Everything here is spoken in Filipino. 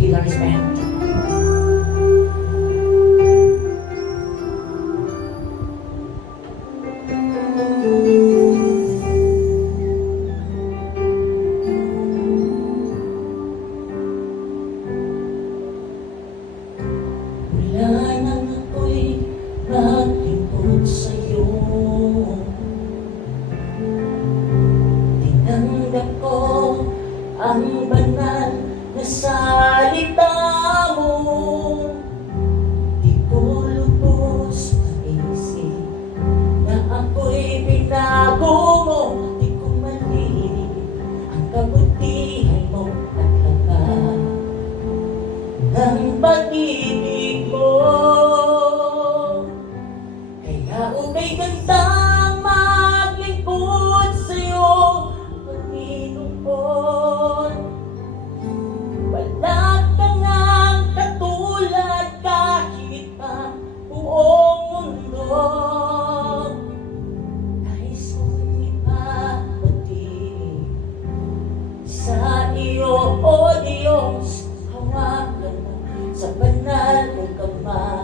Pillars Band. Wala nang ako'y maglingkod sa'yo. Tinanggap ko ang banal na salita mo. Di ko lubos maisip na ako'y binago mo. Di ko mali ang kabutihan mo at lakas ng pag-ibig mo. Kaya ukay gandang maglingkod sa'yo, Panginoon. Wala ka ngang katulad kahit pa buong mundo. Nais kong ipapatid sa iyo, O Diyos, hawakan mo sa banal mong kamay.